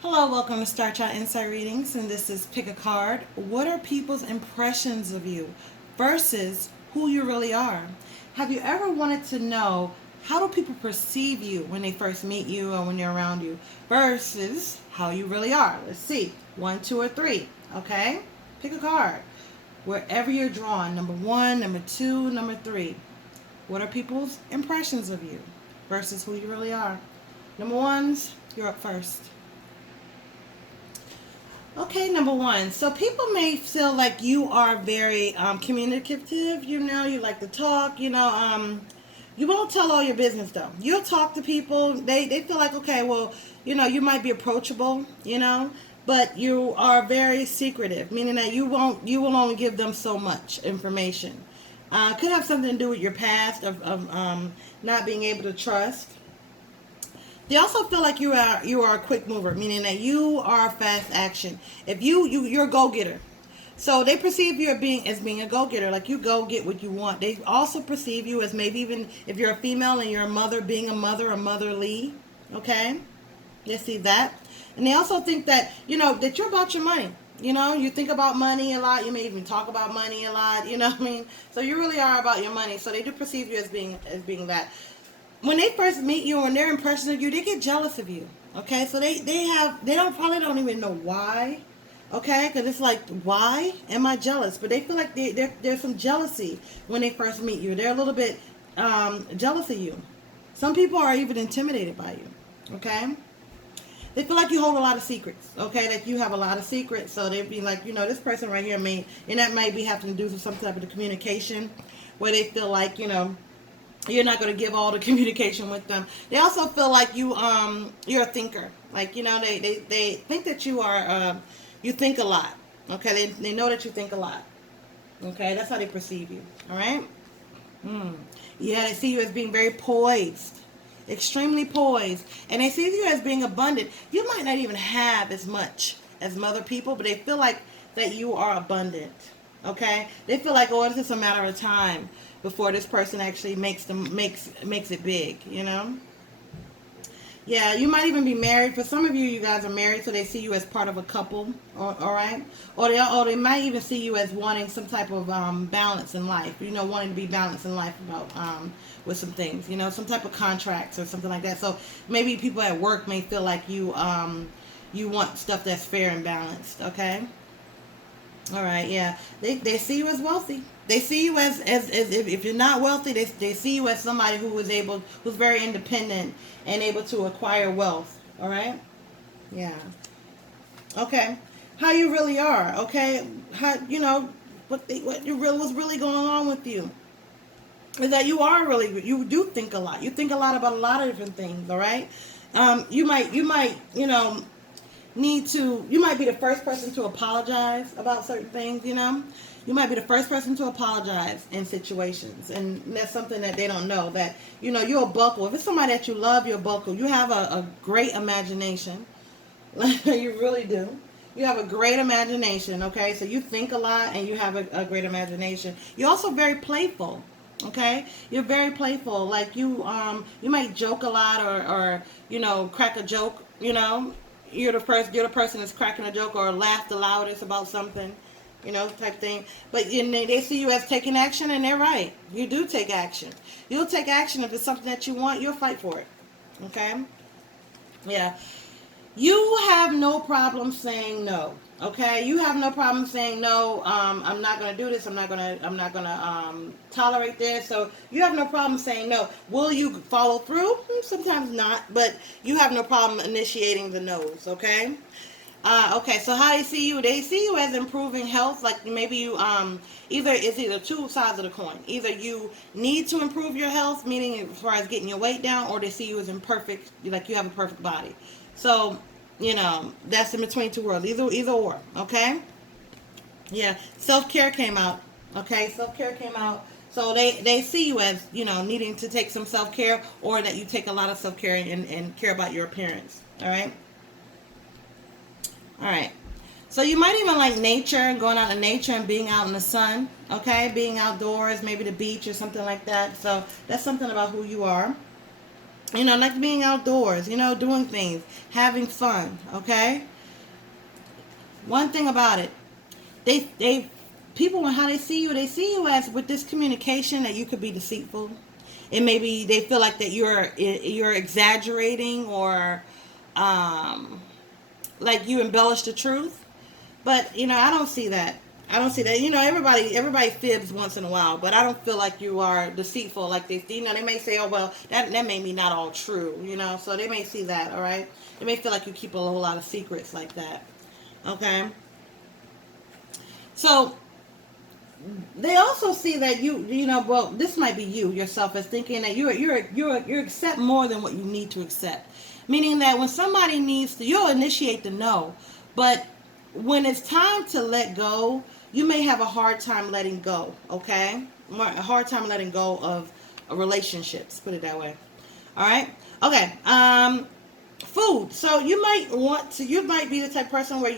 Hello, welcome to Star Child Insight Readings, and this is Pick a Card. What are people's impressions of you versus who you really are? Have you ever wanted to know how do people perceive you when they first meet you or when they're around you versus how you really are? Let's see. One, two, or three. Okay? Pick a card. Wherever you're drawn, number one, number two, number three. What are people's impressions of you versus who you really are? Number ones, you're up first. Okay, number one. So people may feel like you are very communicative. You like to talk. You won't tell all your business though. You'll talk to people. They feel like okay, well, you might be approachable. But you are very secretive, meaning that you will only give them so much information. Could have something to do with your past of not being able to trust. They also feel like you are a quick mover, meaning that you are fast action. If you're a go getter, so they perceive you as being a go getter, like you go get what you want. They also perceive you as maybe even if you're a female and you're a mother, being a mother or motherly. Okay, they see that, and they also think that that you're about your money. You think about money a lot. You may even talk about money a lot. You know what I mean? So you really are about your money. So they do perceive you as being that when they first meet you and their impression of you, they get jealous of you. Okay, so they don't even know why. Okay, because it's like, why am I jealous? But they feel like there's some jealousy when they first meet you. They're a little bit jealous of you. Some people are even intimidated by you. Okay, they feel like you hold a lot of secrets. Okay, that you have a lot of secrets. So they'd be like, this person right here and that might be having to do with some type of the communication, where they feel like you're not going to give all the communication with them. They also feel like you're a thinker. Like they think that you think a lot. Okay, they know that you think a lot. Okay, that's how they perceive you. All right. Yeah, they see you as being very poised, extremely poised, and they see you as being abundant. You might not even have as much as some other people, but they feel like that you are abundant. Okay, they feel like, oh, it's just a matter of time before this person actually makes it big. Yeah, you might even be married. For some of you, you guys are married, so they see you as part of a couple. All right, or they might even see you as wanting some type of balance in life. Wanting to be balanced in life about with some things. Some type of contracts or something like that. So maybe people at work may feel like you want stuff that's fair and balanced. Okay. All right, yeah. They see you as wealthy. They see you as if you're not wealthy, they see you as somebody who's very independent and able to acquire wealth. All right? Yeah. Okay. How you really are, okay? How what's really going on with you is that you do think a lot. You think a lot about a lot of different things, all right? You might you might be the first person to apologize about certain things. You might be the first person to apologize in situations, and that's something that they don't know, that you're a buckle. If it's somebody that you love, you're a buckle. You have a great imagination. You really do. You have a great imagination. Okay, so you think a lot and you have a great imagination. You're also very playful. Okay, you're very playful. Like you might joke a lot, or crack a joke. You're the person that's cracking a joke or laugh the loudest about something, type thing. But they see you as taking action, and they're right. You do take action. You'll take action if it's something that you want. You'll fight for it. Okay. Yeah. You have no problem saying no. Okay, you have no problem saying no. I'm not gonna do this. I'm not gonna tolerate this. So you have no problem saying no. Will you follow through? Sometimes not, but you have no problem initiating the no's. Okay. Okay. So how they see you? They see you as improving health. Like maybe you either two sides of the coin. Either you need to improve your health, meaning as far as getting your weight down, or they see you as imperfect, like you have a perfect body. So that's in between two worlds. Either or. Okay. Yeah. Self-care came out. Okay. Self-care came out. So they see you as needing to take some self-care, or that you take a lot of self-care and care about your appearance. All right. All right. So you might even like nature and going out in nature and being out in the sun. Okay. Being outdoors, maybe the beach or something like that. So that's something about who you are. like being outdoors, doing things, having fun, okay? One thing about it, they people, and how they see you as, with this communication, that you could be deceitful. And maybe they feel like that you're exaggerating, or um like you embellish the truth. But I don't see that. I don't see that. Everybody fibs once in a while, but I don't feel like you are deceitful. Like they may say, "Oh well, that may be not all true." So they may see that. All right, they may feel like you keep a whole lot of secrets like that. Okay, so they also see that well, this might be you yourself, as thinking that you accept more than what you need to accept. Meaning that when somebody needs to, you'll initiate the no, but when it's time to let go, you may have a hard time letting go. Okay, a hard time letting go of relationships. Put it that way. All right. Okay. Food. So you might be the type of person where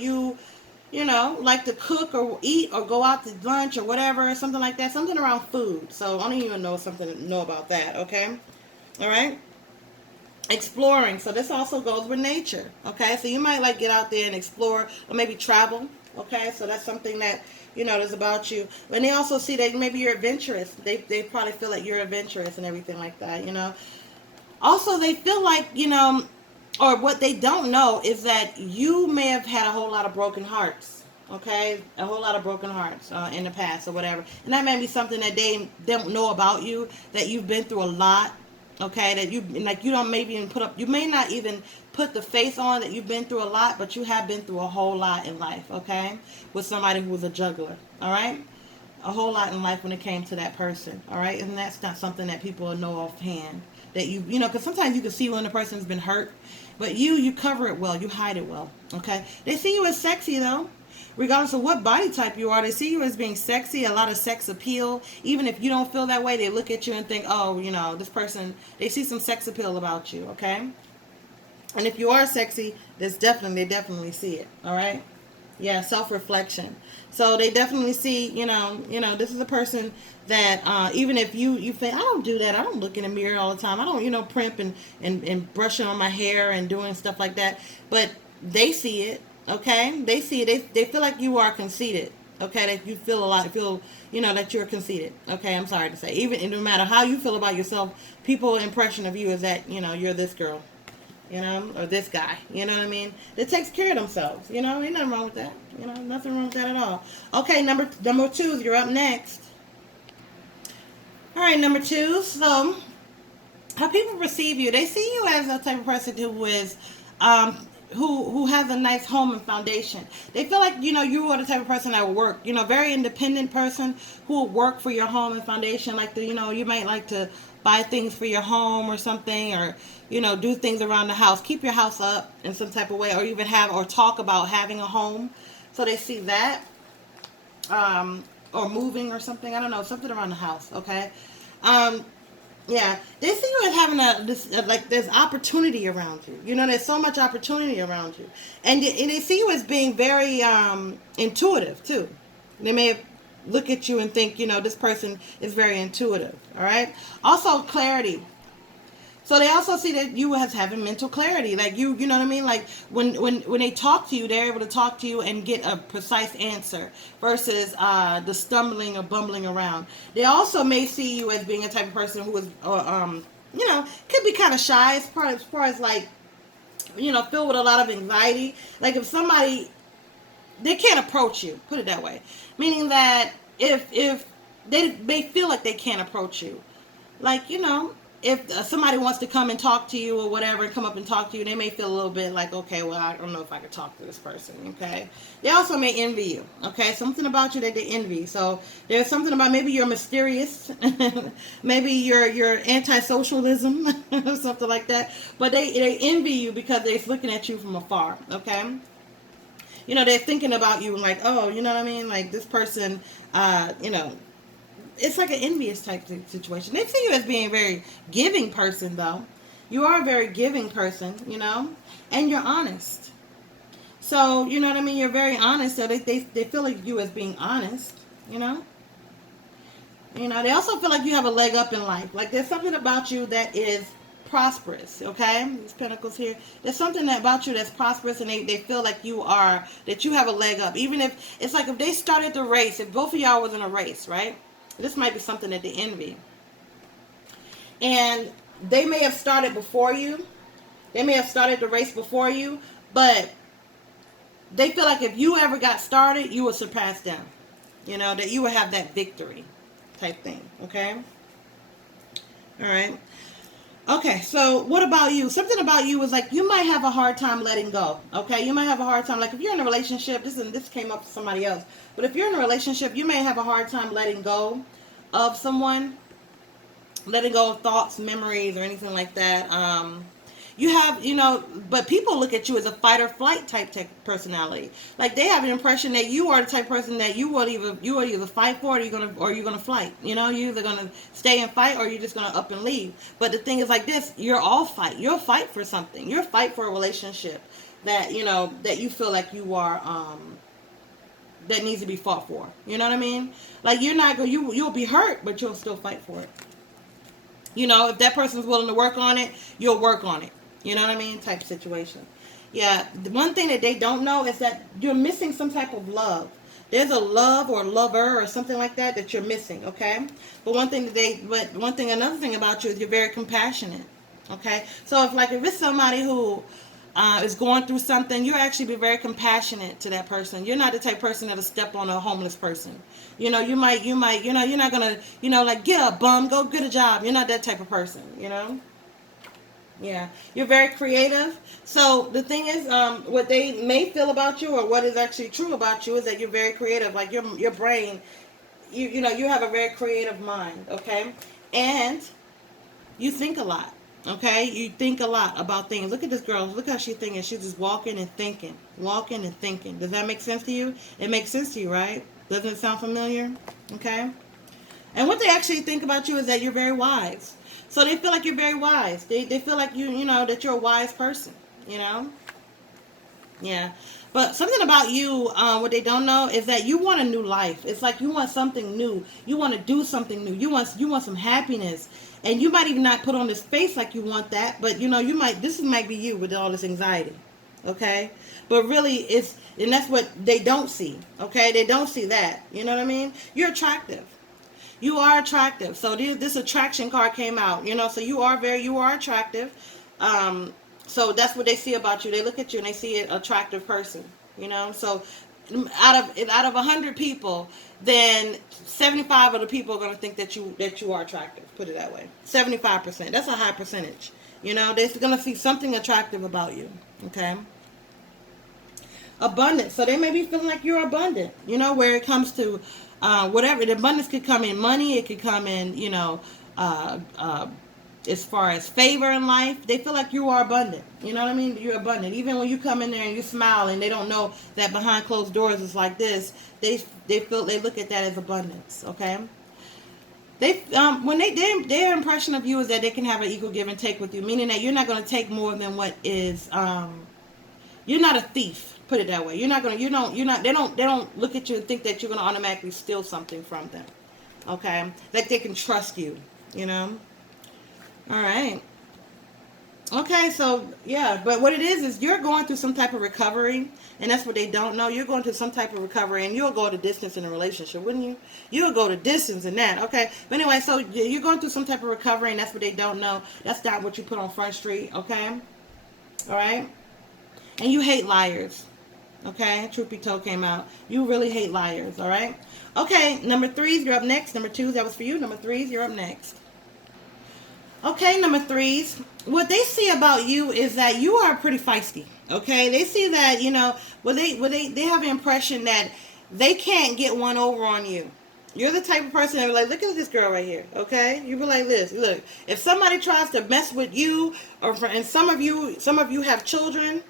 like to cook or eat or go out to lunch or whatever, something like that, something around food. So I don't even know about that. Okay, all right. Exploring. So this also goes with nature. Okay, so you might like get out there and explore, or maybe travel. Okay, so that's something that is about you. And they also see that maybe you're adventurous. They probably feel like you're adventurous and everything like that. Also, they feel like, or what they don't know is that you may have had a whole lot of broken hearts. Okay, a whole lot of broken hearts in the past or whatever, and that may be something that they don't know about you. That you've been through a lot. Okay, that you don't maybe even you may not even put the face on that you've been through a lot, but you have been through a whole lot in life. Okay, with somebody who was a juggler. All right, a whole lot in life when it came to that person. All right, and that's not something that people know offhand. That because sometimes you can see when a person's been hurt, but you cover it well, you hide it well. Okay, they see you as sexy though. Regardless of what body type you are, they see you as being sexy, a lot of sex appeal. Even if you don't feel that way, they look at you and think, oh, this person, they see some sex appeal about you, okay? And if you are sexy, they definitely see it, all right? Yeah, self-reflection. So they definitely see, this is a person that even if you think, I don't do that, I don't look in the mirror all the time, I don't, primp and brushing on my hair and doing stuff like that, but they see it, okay? They see it. They feel like you are conceited, okay? That you feel, that you're conceited, okay? I'm sorry to say. Even no matter how you feel about yourself, people's impression of you is that, you're this girl, or this guy, you know what I mean? That takes care of themselves, ain't nothing wrong with that, nothing wrong with that at all. Okay, number two, you're up next. All right, number two. So, how people perceive you, they see you as a type of person who is, who has a nice home and foundation. They feel like you are the type of person that will work. Very independent person who will work for your home and foundation. Like you might like to buy things for your home or something, or do things around the house, keep your house up in some type of way, or even talk about having a home. So they see that, or moving or something. I don't know, something around the house. Okay. Um, yeah, they see you as having like there's opportunity around you. There's so much opportunity around you, and they see you as being very intuitive too. They may look at you and think, this person is very intuitive. All right. Also, clarity. So they also see that you as having mental clarity, like you know what I mean. Like when they talk to you, they're able to talk to you and get a precise answer versus the stumbling or bumbling around. They also may see you as being a type of person who is, could be kind of shy as far as like, filled with a lot of anxiety. Like if somebody, they can't approach you, put it that way, meaning that if they feel like they can't approach you, like if somebody wants to come and talk to you or whatever, and come up and talk to you, they may feel a little bit like, okay, well, I don't know if I could talk to this person. Okay, they also may envy you. Okay, something about you that they envy. So there's something about, maybe you're mysterious, maybe you're anti-socialism or something like that, but they envy you because they're looking at you from afar. Okay, they're thinking about you like, oh, you know what I mean, like this person, it's like an envious type of situation. They see you as being a very giving person, though. You are a very giving person, and you're honest. So, you know what I mean? You're very honest, so they feel like you as being honest, you know? They also feel like you have a leg up in life. Like there's something about you that is prosperous, okay? These pentacles here. There's something about you that's prosperous, and they feel like that you have a leg up. Even if, it's like if they started the race, if both of y'all was in a race, right? This might be something that they envy. And they may have started before you. They may have started the race before you, but they feel like if you ever got started, you would surpass them. You know, that you would have that victory type thing, okay? All right. Okay, so what about you? Something about you is like you might have a hard time letting go. Okay, you might have a hard time. Like if you're in a relationship, this came up for somebody else. But if you're in a relationship, you may have a hard time letting go of someone, letting go of thoughts, memories, or anything like that. You have, but people look at you as a fight or flight type personality. Like they have an impression that you are the type of person that you will either fight for, or you're gonna flight. You know, you're either gonna stay and fight, or you're just gonna up and leave. But the thing is like this: you're all fight. You'll fight for something. You'll fight for a relationship that that you feel like you are that needs to be fought for. You know what I mean? Like you're not going. You'll be hurt, but you'll still fight for it. If that person's willing to work on it, you'll work on it. You know what I mean? Type situation. Yeah. The one thing that they don't know is that you're missing some type of love. There's a love or lover or something like that you're missing. Okay. But another thing about you is you're very compassionate. Okay. So if it's somebody who is going through something, you actually be very compassionate to that person. You're not the type of person that'll step on a homeless person. You might, you're not gonna, like get up, bum, go get a job. You're not that type of person. Yeah, you're very creative. So the thing is, what they may feel about you, or what is actually true about you, is that you're very creative. Like your brain, you have a very creative mind. Okay, and you think a lot. Okay, you think a lot about things. Look at this girl. Look how she's thinking. She's just walking and thinking, walking and thinking. Does that make sense to you? It makes sense to you, right? Doesn't it sound familiar? Okay. And what they actually think about you is that you're very wise. So they feel like you're very wise. They feel like that you're a wise person. Yeah. But something about you, what they don't know is that you want a new life. It's like you want something new. You want to do something new. You want some happiness. And you might even not put on this face like you want that, but this might be you with all this anxiety. Okay? But really and that's what they don't see. Okay? They don't see that. You know what I mean? You're attractive. You are attractive. So this attraction card came out, so you are attractive. So that's what they see about you. They look at you and they see an attractive person, So out of 100 people, then 75 of the people are going to think that you are attractive. Put it that way. 75%. That's a high percentage. They're going to see something attractive about you. Okay. Abundance. So they may be feeling like you're abundant. Where it comes to whatever. The abundance could come in money. It could come in, as far as favor in life. They feel like you are abundant. You know what I mean? You're abundant. Even when you come in there and you smile and they don't know that behind closed doors it's like this, they look at that as abundance. Okay. Their impression of you is that they can have an equal give and take with you, meaning that you're not going to take more than what is. You're not a thief. Put it that way. You're not. They don't look at you and think that you're going to automatically steal something from them. Okay. Like they can trust you. All right. Okay, so yeah, but what it is you're going through some type of recovery, and that's what they don't know. You're going through some type of recovery, and you'll go to distance in a relationship, wouldn't you? You'll go to distance in that, okay? But anyway, so you're going through some type of recovery, and that's what they don't know. That's not what you put on Front Street, okay? All right? And you hate liars, okay? Truth Be Told came out. You really hate liars, all right? Okay, number 3s, you're up next. Number 2s, that was for you. Number 3s, you're up next. Okay, number 3s, what they see about you is that you are pretty feisty. Okay, they see that they have an impression that they can't get one over on you. You're the type of person that be like, look at this girl right here. Okay, you be like this. Look, if somebody tries to mess with you, and some of you have children.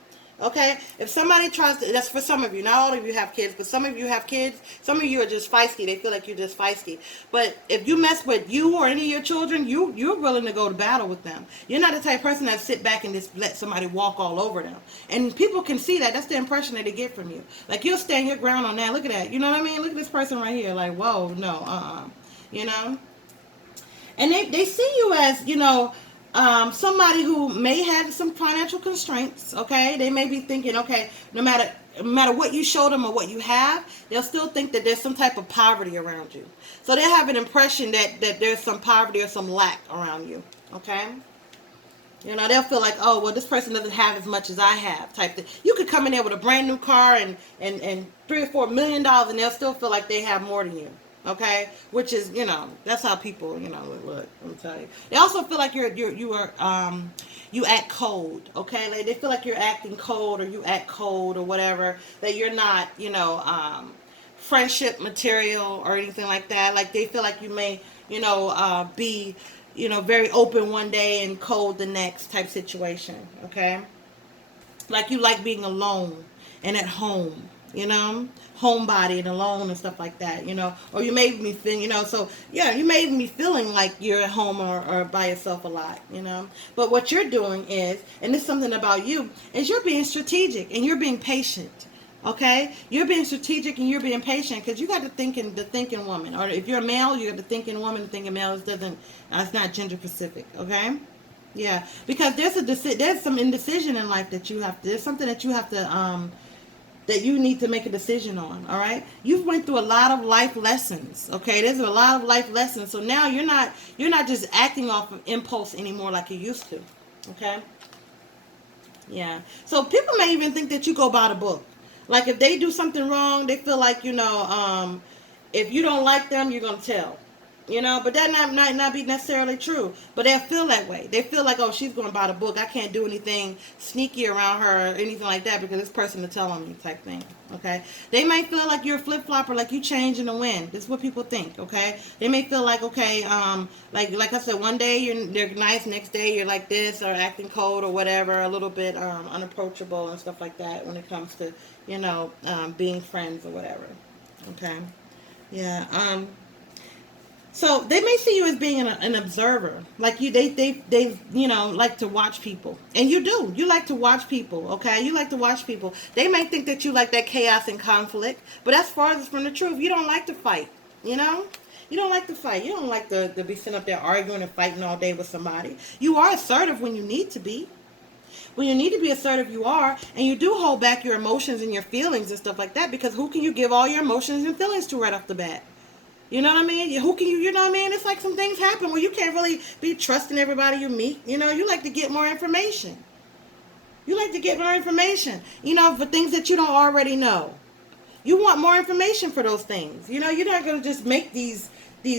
Okay, if somebody tries to, that's for some of you. Not all of you have kids, but some of you have kids. Some of you are just feisty. They feel like you're just feisty. But if you mess with you or any of your children, you're willing to go to battle with them. You're not the type of person that sit back and just let somebody walk all over them. And people can see that. That's the impression that they get from you. Like you'll stand your ground on that. Look at that. You know what I mean? Look at this person right here. Like, whoa, no, You know. And they see you as Somebody who may have some financial constraints. Okay, they may be thinking, okay, no matter what you show them or what you have, they'll still think that there's some type of poverty around you. So they have an impression that there's some poverty or some lack around you. Okay. They'll feel like, oh, well, this person doesn't have as much as I have, type thing. You could come in there with a brand new car and $3 or $4 million, and they'll still feel like they have more than you. Okay, which is, that's how people, look. Let me tell you. They also feel like you act cold. Okay, like they feel like you're acting cold, or you act cold, or whatever. That you're not, friendship material or anything like that. Like they feel like you may, be very open one day and cold the next, type situation. Okay, like you like being alone and at home, homebody and alone and stuff like that, or you made me feel, so yeah, you made me feeling like you're at home or by yourself a lot, but what you're doing is, and this is something about you, is you're being strategic and you're being patient. Okay, you're being strategic and you're being patient, because you got the thinking woman, or if you're a male, you got the thinking woman. The thinking male it's not gender specific. Okay, yeah, because there's some indecision in life that there's something that you have to that you need to make a decision on. All right, you've went through a lot of life lessons. Okay, there's a lot of life lessons, so now you're not just acting off of impulse anymore like you used to. Okay, yeah, so people may even think that you go by the book. Like if they do something wrong, they feel like, if you don't like them, you're gonna tell. But that might not be necessarily true. But they'll feel that way. They feel like, oh, she's going by the book. I can't do anything sneaky around her or anything like that, because this person to tell on me, type thing. Okay. They might feel like you're a flip flopper, like you change in the wind. This is what people think. Okay. They may feel like, okay, like I said, one day they're nice, next day you're like this, or acting cold or whatever, a little bit unapproachable and stuff like that when it comes to being friends or whatever. Okay. Yeah. So they may see you as being an observer, like they like to watch people, and you do. You like to watch people, okay? You like to watch people. They may think that you like that chaos and conflict, but that's farthest from the truth. You don't like to fight, you know. You don't like to fight. You don't like to be sitting up there arguing and fighting all day with somebody. You are assertive when you need to be. When you need to be assertive, you are, and you do hold back your emotions and your feelings and stuff like that, because who can you give all your emotions and feelings to right off the bat? You know what I mean? Who can you know what I mean? It's like some things happen where you can't really be trusting everybody you meet. You like to get more information. You like to get more information, for things that you don't already know. You want more information for those things. You're not going to just make these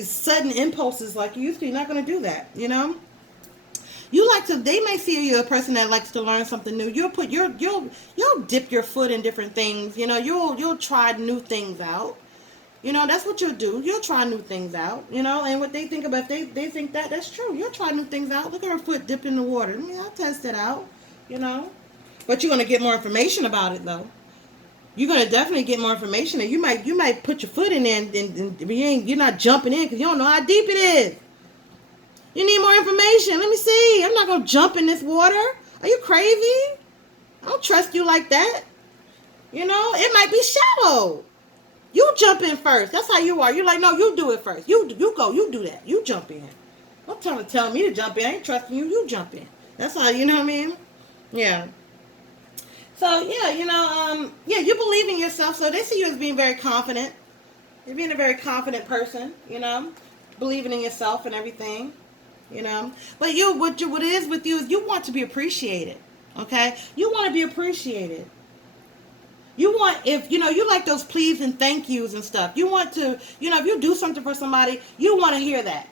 sudden impulses like you used to. You're not going to do that, You like to. They may see you a person that likes to learn something new. You'll dip your foot in different things. You'll try new things out. That's what you'll do. You'll try new things out, and what they think about, they think that's true. You'll try new things out. Look at her foot dipped in the water. I'll test it out, But you're going to get more information about it, though. You're going to definitely get more information. And you might put your foot in there and you're not jumping in because you don't know how deep it is. You need more information. Let me see. I'm not going to jump in this water. Are you crazy? I don't trust you like that. It might be shallow. You jump in first. That's how you are. You're like, no, you do it first. You go. You do that. You jump in. Don't tell me to jump in. I ain't trusting you. You jump in. That's how, you know what I mean? Yeah. So, yeah, you believe in yourself. So they see you as being very confident. You're being a very confident person, believing in yourself and everything, But what it is with you is you want to be appreciated, okay? You want to be appreciated. You want, if, you like those please and thank yous and stuff. You want to, if you do something for somebody, you want to hear that.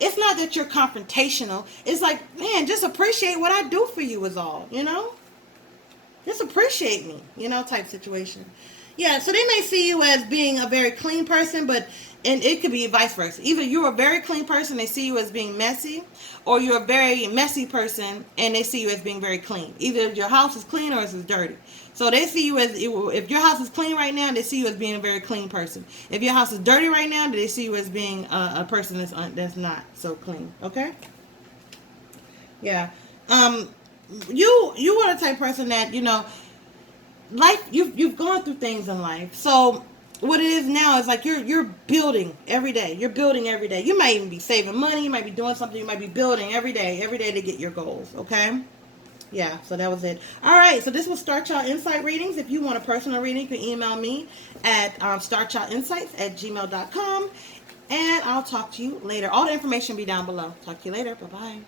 It's not that you're confrontational. It's like, man, just appreciate what I do for you is all, Just appreciate me, type situation. Yeah, so they may see you as being a very clean person, and it could be vice versa. Either you're a very clean person, they see you as being messy, or you're a very messy person, and they see you as being very clean. Either your house is clean or it's dirty. So they see you as, if your house is clean right now, they see you as being a very clean person. If your house is dirty right now, they see you as being a person that's not so clean. Okay? Yeah. You are the type of person that, life, you've gone through things in life. So what it is now is like you're building every day. You're building every day. You might even be saving money. You might be doing something. You might be building every day to get your goals. Okay. Yeah, so that was it. All right, so this was Star Child Insight Readings. If you want a personal reading, you can email me at starchildinsights@gmail.com. And I'll talk to you later. All the information will be down below. Talk to you later. Bye-bye.